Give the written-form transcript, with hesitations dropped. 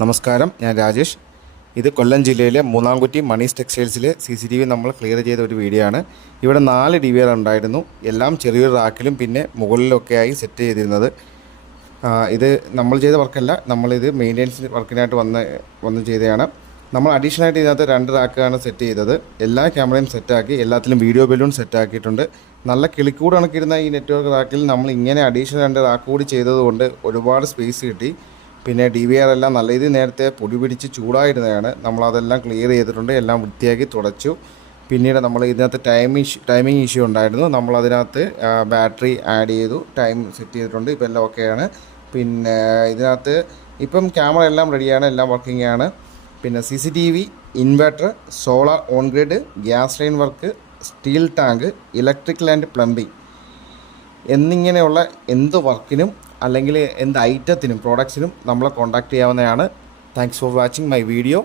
നമസ്കാരം, ഞാൻ രാജേഷ്. ഇത് കൊല്ലം ജില്ലയിലെ മൂന്നാംകുറ്റി മണീസ് ടെക്സ്റ്റൈൽസിലെ CCTV നമ്മൾ ക്ലിയർ ചെയ്ത ഒരു വീഡിയോ ആണ്. ഇവിടെ 4 DVR ഉണ്ടായിരുന്നു. എല്ലാം ചെറിയൊരു റാക്കിലും പിന്നെ മുകളിലൊക്കെയായി സെറ്റ് ചെയ്തിരുന്നത്. ഇത് നമ്മൾ ചെയ്ത വർക്കല്ല, നമ്മളിത് മെയിൻ്റെനൻസ് വർക്കിനായിട്ട് വന്ന് ചെയ്തതാണ്. നമ്മൾ അഡീഷണലായിട്ട് ഇതിനകത്ത് 2 റാക്കാണ് സെറ്റ് ചെയ്തത്. എല്ലാ ക്യാമറയും സെറ്റാക്കി, എല്ലാത്തിലും വീഡിയോ ബലൂൺ സെറ്റാക്കിയിട്ടുണ്ട്. നല്ല കിളിക്കൂട് കണക്കിരുന്ന ഈ നെറ്റ്വർക്ക് റാക്കിൽ നമ്മൾ ഇങ്ങനെ അഡീഷണൽ 2 റാക്ക് കൂടി ചെയ്തതുകൊണ്ട് ഒരുപാട് സ്പേസ് കിട്ടി. പിന്നെ DVR എല്ലാം നല്ല രീതിയിൽ നേരത്തെ പൊടി പിടിച്ച് ചൂടായിരുന്നതാണ്. നമ്മളതെല്ലാം ക്ലിയർ ചെയ്തിട്ടുണ്ട്, എല്ലാം വൃത്തിയാക്കി തുടച്ചു. പിന്നീട് നമ്മൾ ഇതിനകത്ത് ടൈമിംഗ് ഇഷ്യൂ ഉണ്ടായിരുന്നു. നമ്മളതിനകത്ത് ബാറ്ററി ആഡ് ചെയ്തു, ടൈം സെറ്റ് ചെയ്തിട്ടുണ്ട്. ഇപ്പം എല്ലാം ഓക്കെയാണ്. പിന്നെ ഇതിനകത്ത് ഇപ്പം ക്യാമറ എല്ലാം റെഡിയാണ്, എല്ലാം വർക്കിംഗ് ആണ്. പിന്നെ CCTV, inverter, solar on grid, gas line work, steel tank, electrical and plumbing എന്നിങ്ങനെയുള്ള എന്ത് വർക്കിനും അല്ലെങ്കിൽ എന്ത് ഐറ്റത്തിനും പ്രോഡക്ട്സിനും നമ്മളെ കോൺടാക്റ്റ് ചെയ്യാവുന്നതാണ്. Thanks for watching my video.